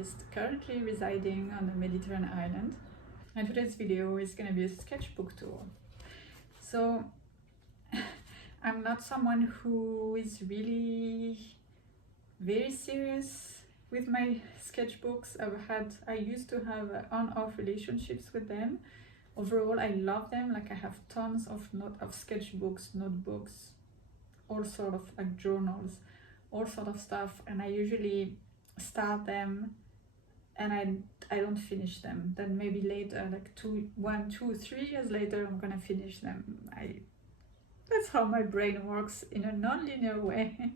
artist currently residing on a Mediterranean island, and today's video is going to be a sketchbook tour. So I'm not someone who is really very serious with my sketchbooks. I used to have on-off relationships with them. Overall, I love them. Like, I have tons of sketchbooks, notebooks, all sort of like journals, all sort of stuff, and I usually start them and I don't finish them. Then maybe later, like 1, 2, 3 years later, I'm gonna finish them. That's how my brain works, in a non-linear way.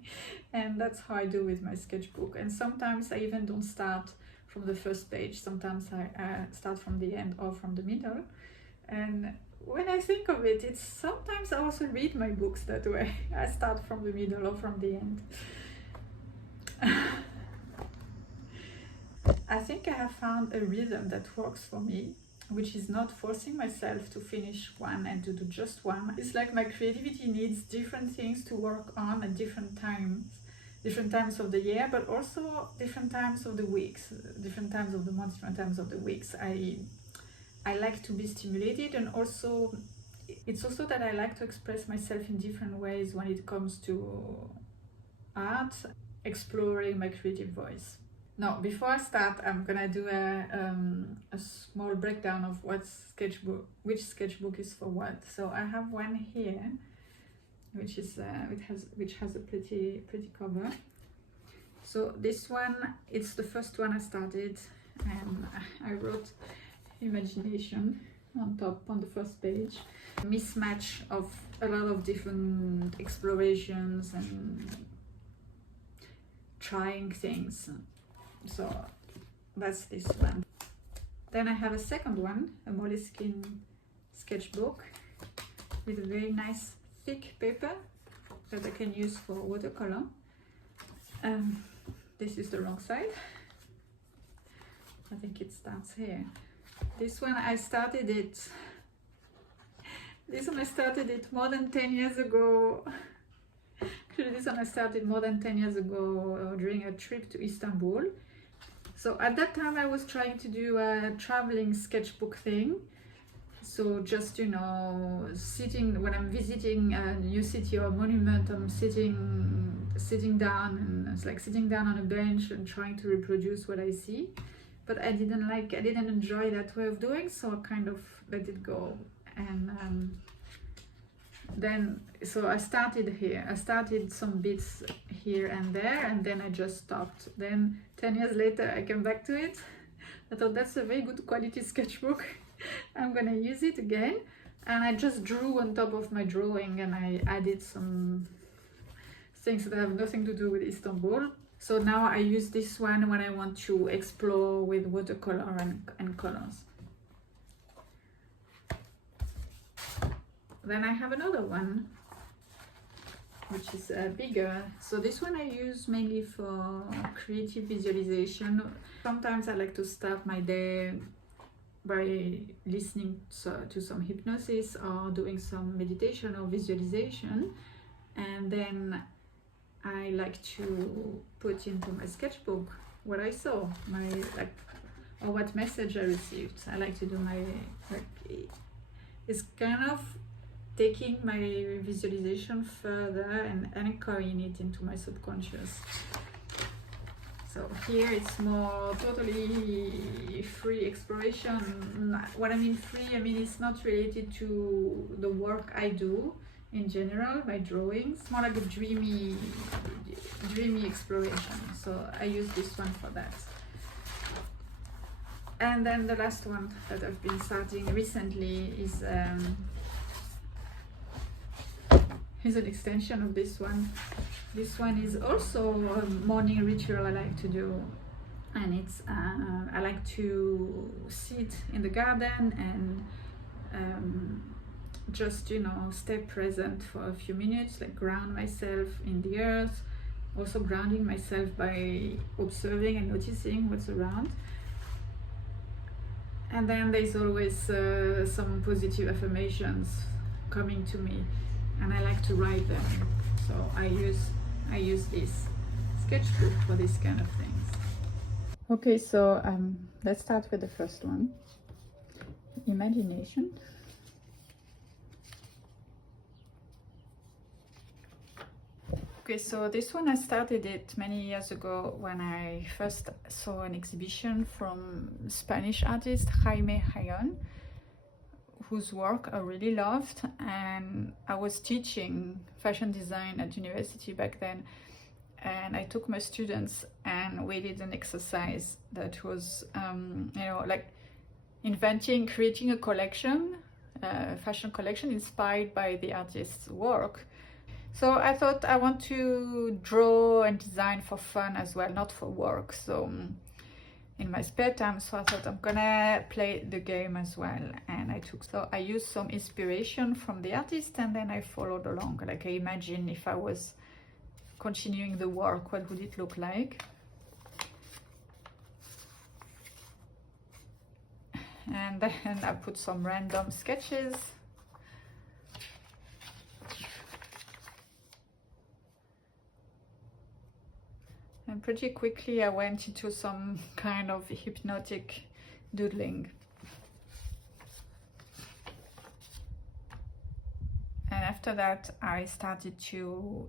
And that's how I do with my sketchbook. And sometimes I even don't start from the first page. Sometimes I start from the end or from the middle. And when I think of it, it's sometimes I also read my books that way. I start from the middle or from the end. I think I have found a rhythm that works for me, which is not forcing myself to finish one and to do just one. It's like my creativity needs different things to work on at different times of the year, but also different times of the weeks, different times of the months, different times of the weeks. I like to be stimulated, and also it's also that I like to express myself in different ways when it comes to art, exploring my creative voice. Now, before I start, I'm gonna do a small breakdown of which sketchbook is for what. So I have one here, which has a pretty cover. So this one, it's the first one I started, and I wrote imagination on top on the first page. Mismatch of a lot of different explorations and trying things. So that's this one. Then I have a second one, a moleskin sketchbook with a very nice thick paper that I can use for watercolor. This is the wrong side. I think it starts here. This one I started it more than 10 years ago. Actually, this one I started more than 10 years ago during a trip to Istanbul. So at that time I was trying to do a traveling sketchbook thing. So just, sitting, when I'm visiting a new city or monument, I'm sitting down, and it's like sitting down on a bench and trying to reproduce what I see. But I didn't enjoy that way of doing, so I kind of let it go. And so I started here. I started some bits here and there, and then I just stopped. Then 10 years later, I came back to it. I thought, that's a very good quality sketchbook. I'm gonna use it again. And I just drew on top of my drawing, and I added some things that have nothing to do with Istanbul. So now I use this one when I want to explore with watercolor and colors. Then I have another one, which is bigger. So this one I use mainly for creative visualization. Sometimes I like to start my day by listening to some hypnosis or doing some meditation or visualization, and then I like to put into my sketchbook what I saw, or what message I received. I like to do it's kind of taking my visualization further and anchoring it into my subconscious. So here it's more totally free exploration. What I mean free, I mean it's not related to the work I do in general, my drawings, more like a dreamy exploration. So I use this one for that. And then the last one that I've been starting recently is an extension of this one. This one is also a morning ritual I like to do, and it's I like to sit in the garden and just stay present for a few minutes, like ground myself in the earth, also grounding myself by observing and noticing what's around. And then there's always some positive affirmations coming to me, and I like to write them. So I use this sketchbook for this kind of things. Okay, so let's start with the first one, imagination. Okay, so this one I started it many years ago when I first saw an exhibition from Spanish artist Jaime Hayon, whose work I really loved, and I was teaching fashion design at university back then, and I took my students and we did an exercise that was like creating a collection, fashion collection inspired by the artist's work. So I thought I want to draw and design for fun as well, not for work. So in my spare time, so I thought I'm gonna play the game as well. And I used some inspiration from the artist, and then I followed along. Like I imagine if I was continuing the work, what would it look like? And then I put some random sketches. And pretty quickly I went into some kind of hypnotic doodling. And after that I started to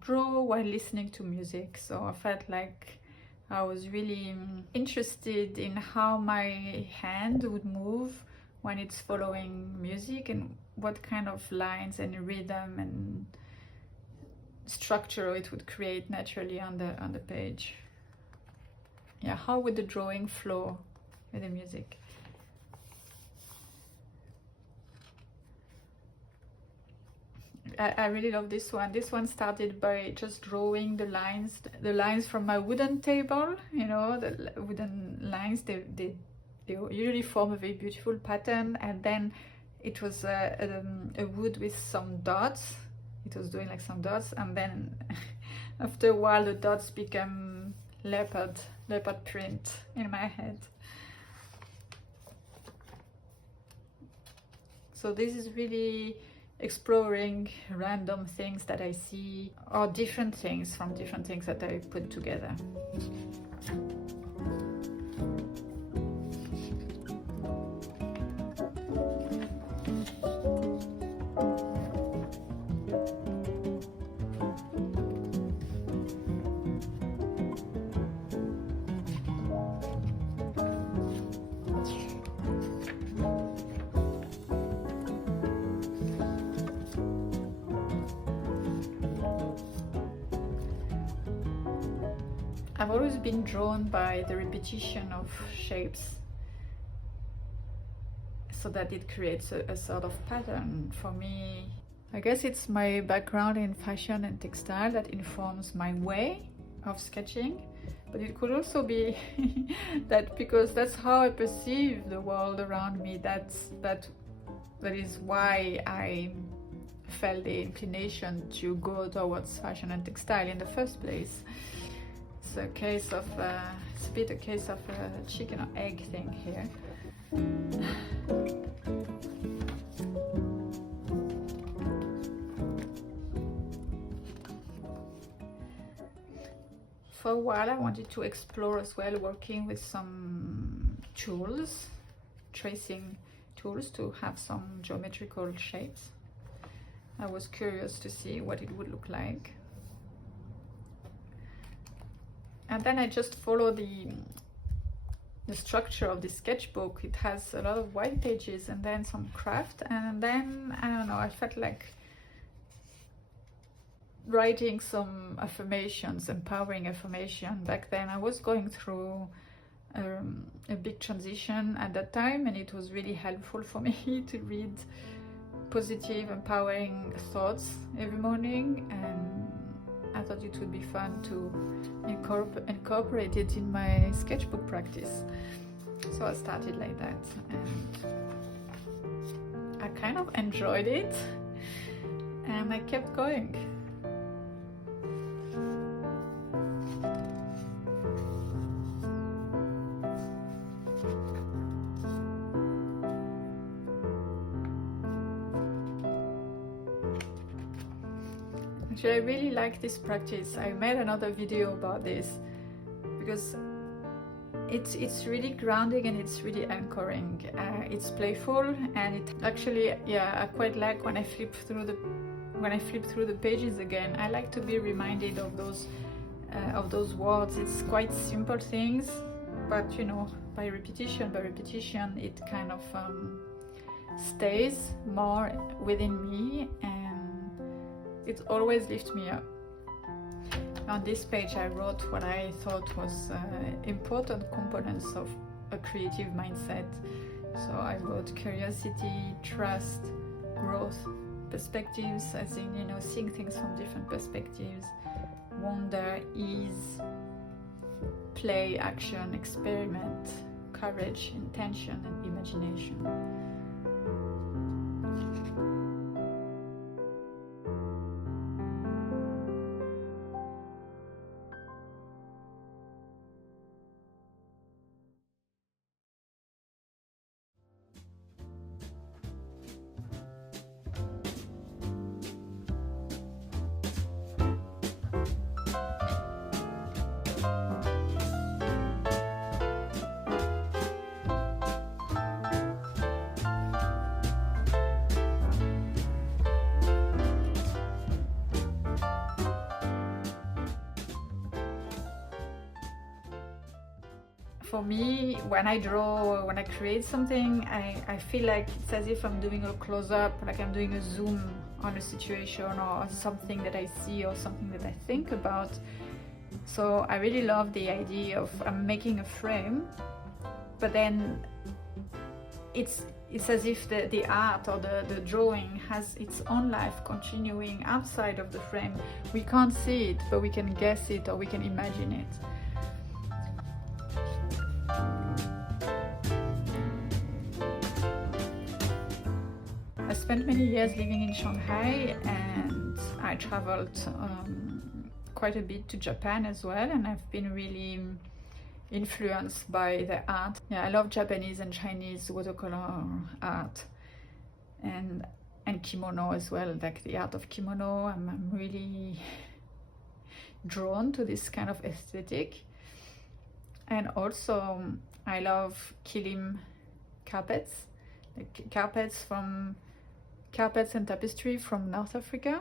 draw while listening to music. So I felt like I was really interested in how my hand would move when it's following music, and what kind of lines and rhythm and structure it would create naturally on the page. Yeah, how would the drawing flow with the music? I really love this one. This one started by just drawing the lines from my wooden table. You know, the wooden lines, they usually form a very beautiful pattern, and then it was a wood with some dots. It was doing like some dots, and then after a while the dots become leopard print in my head. So this is really exploring random things that I see, or different things from different things that I put together. I've always been drawn by the repetition of shapes, so that it creates a sort of pattern for me. I guess it's my background in fashion and textile that informs my way of sketching, but it could also be that because that's how I perceive the world around me, that is why I felt the inclination to go towards fashion and textile in the first place. It's a case of it's a bit a case of a chicken or egg thing here. For a while I wanted to explore as well, working with some tools, tracing tools, to have some geometrical shapes. I was curious to see what it would look like. And then I just follow the structure of the sketchbook. It has a lot of white pages and then some craft, and then I don't know, I felt like writing some affirmations, empowering affirmation. Back then I was going through a big transition at that time, and it was really helpful for me to read positive, empowering thoughts every morning, and I thought it would be fun to incorporate it in my sketchbook practice. So I started like that, and I kind of enjoyed it, and I kept going. Actually, I really like this practice. I made another video about this because it's really grounding and it's really anchoring. It's playful, and it actually, yeah, I quite like when I flip through the pages again. I like to be reminded of those words. It's quite simple things, but you know, by repetition, it kind of stays more within me, and it always lifts me up. On this page I wrote what I thought was important components of a creative mindset. So I wrote curiosity, trust, growth, perspectives, as in, you know, seeing things from different perspectives, wonder, ease, play, action, experiment, courage, intention, and imagination. For me, when I draw, when I create something, I feel like it's as if I'm doing a close-up, like I'm doing a zoom on a situation or something that I see or something that I think about. So I really love the idea of I'm making a frame, but then it's as if the art or the drawing has its own life continuing outside of the frame. We can't see it, but we can guess it or we can imagine it. I spent many years living in Shanghai, and I traveled quite a bit to Japan as well, and I've been really influenced by the art. Yeah, I love Japanese and Chinese watercolor art, and kimono as well, like the art of kimono. I'm really drawn to this kind of aesthetic. And also I love kilim carpets, like carpets and tapestry from North Africa,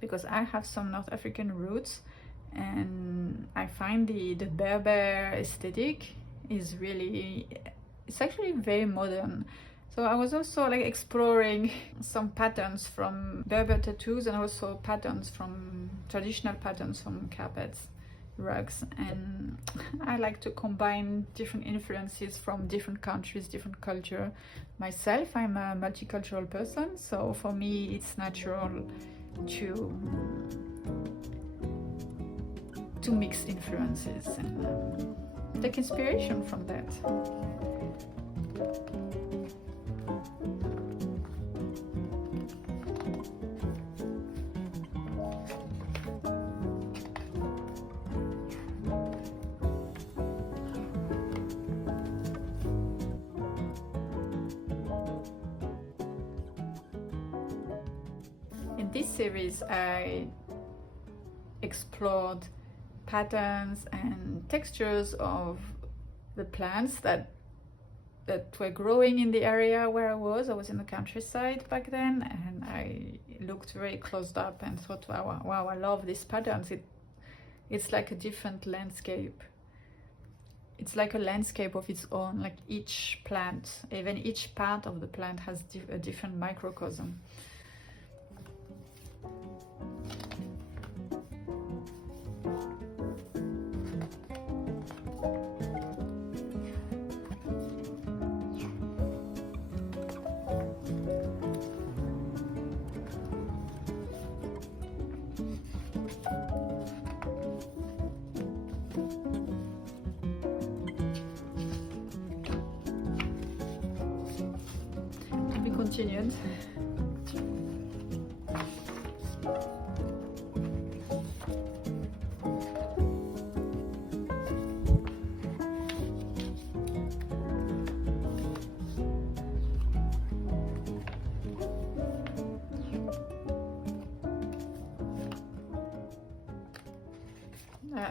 because I have some North African roots, and I find the Berber aesthetic is really, it's actually very modern. So I was also like exploring some patterns from Berber tattoos and also traditional patterns from carpets, rugs, and I like to combine different influences from different countries, different culture. Myself, I'm a multicultural person, so for me it's natural to mix influences and take inspiration from that. In this series, I explored patterns and textures of the plants that were growing in the area where I was in the countryside back then, and I looked very close up and thought, wow, I love these patterns. It's like a different landscape. It's like a landscape of its own, like each plant, even each part of the plant has a different microcosm. Continued.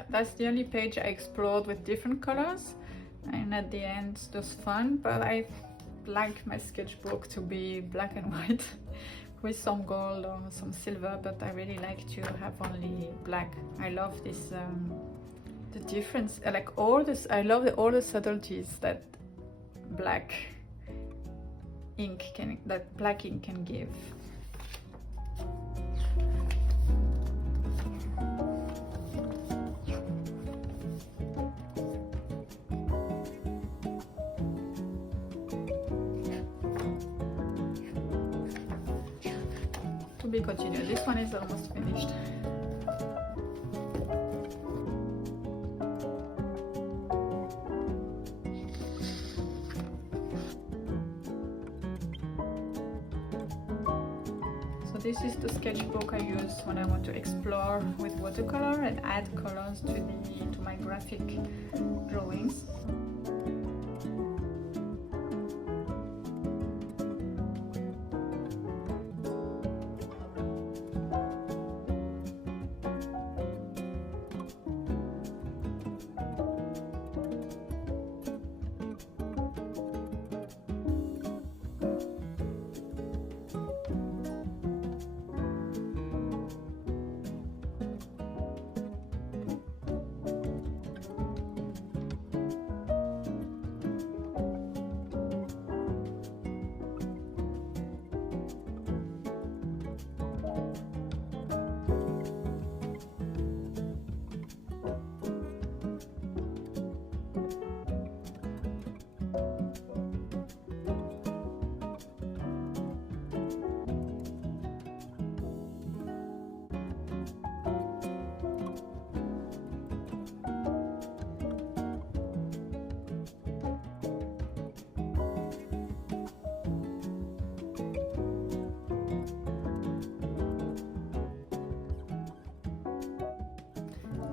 That's the only page I explored with different colors. and at the end those fun, but I like my sketchbook to be black and white with some gold or some silver, but I really like to have only black. I love this the difference, like all this, I love all the subtleties that black ink can give. To be continued. This one is almost finished. So this is the sketchbook I use when I want to explore with watercolor and add colors to my graphic drawings.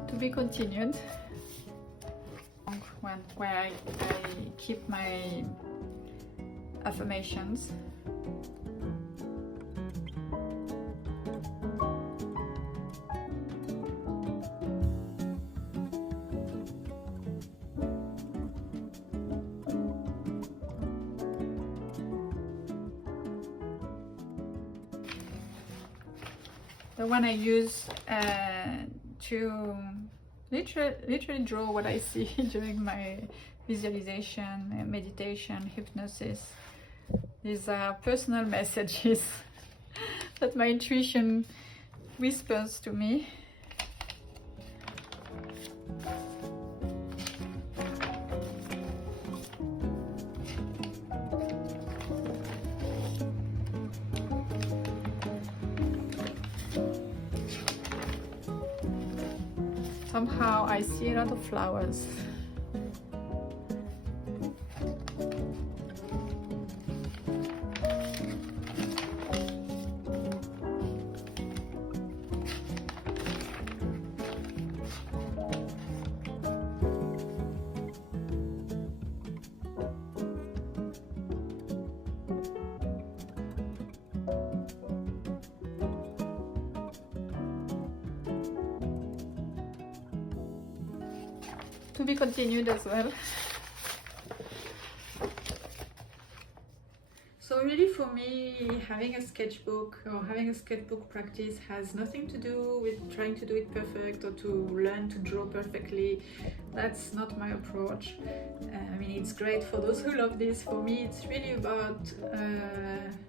To be continued, where I keep my affirmations. The one I use to literally draw what I see during my visualization, meditation, hypnosis. These are personal messages that my intuition whispers to me. Somehow I see a lot of flowers. To be continued as well. So really for me, having a sketchbook or having a sketchbook practice has nothing to do with trying to do it perfect or to learn to draw perfectly. That's not my approach. I mean, it's great for those who love this. For me, it's really about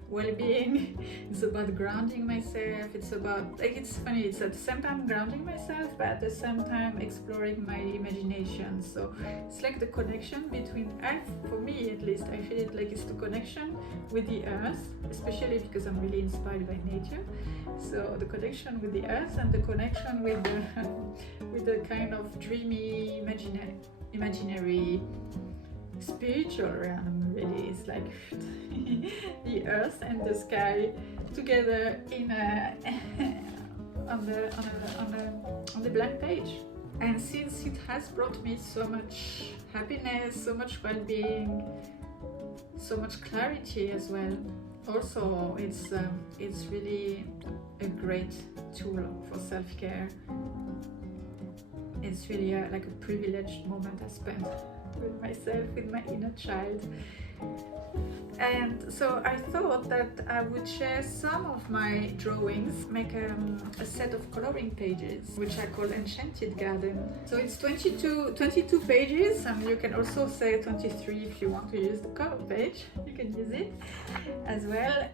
well-being. It's about grounding myself. It's about, like, it's funny, it's at the same time grounding myself, but at the same time exploring my imagination. So it's like the connection between earth, for me at least, I feel it like it's the connection with the earth, especially because I'm really inspired by nature. So the connection with the earth and the connection with the kind of dreamy, imaginary, spiritual realm. Really, it's like the earth and the sky together in on the blank page. And since it has brought me so much happiness, so much well-being, so much clarity as well, also it's really a great tool for self-care. It's really like a privileged moment I spent with myself, with my inner child. And so I thought that I would share some of my drawings, make a set of coloring pages, which I call Enchanted Garden. So it's 22 pages, and you can also say 23 if you want to use the cover page. You can use it as well,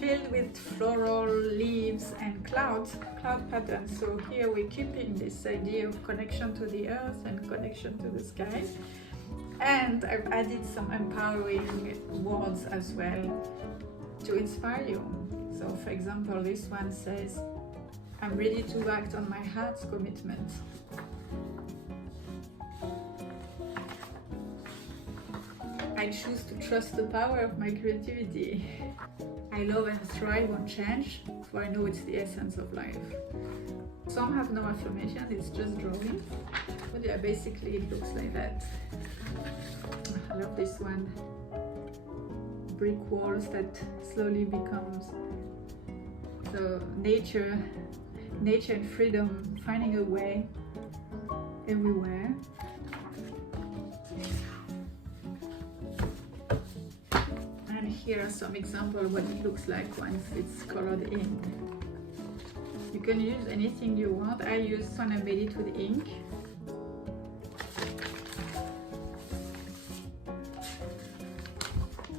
filled with floral leaves and cloud patterns. So here we're keeping this idea of connection to the earth and connection to the sky. And I've added some empowering words as well to inspire you. So for example, this one says, I'm ready to act on my heart's commitment. I choose to trust the power of my creativity. I love and thrive on change, for I know it's the essence of life. Some have no affirmation, it's just drawing. But yeah, basically it looks like that. I love this one. Brick walls that slowly becomes so nature and freedom, finding a way everywhere. And here are some examples of what it looks like once it's colored in. You can use anything you want. I used one, I made it with ink.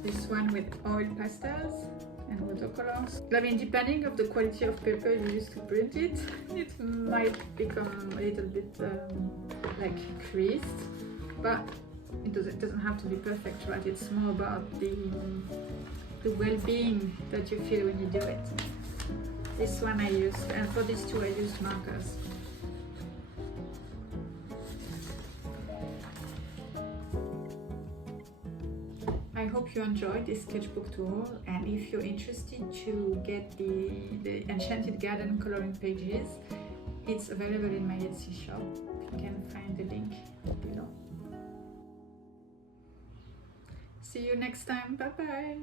This one with oil pastels and watercolors. I mean, depending of the quality of paper you use to print it, it might become a little bit like creased, but it doesn't have to be perfect, right? It's more about the well-being that you feel when you do it. This one I used, and for these two I used markers. I hope you enjoyed this sketchbook tool, and if you're interested to get the Enchanted Garden coloring pages, it's available in my Etsy shop. You can find the link below. See you next time. Bye bye.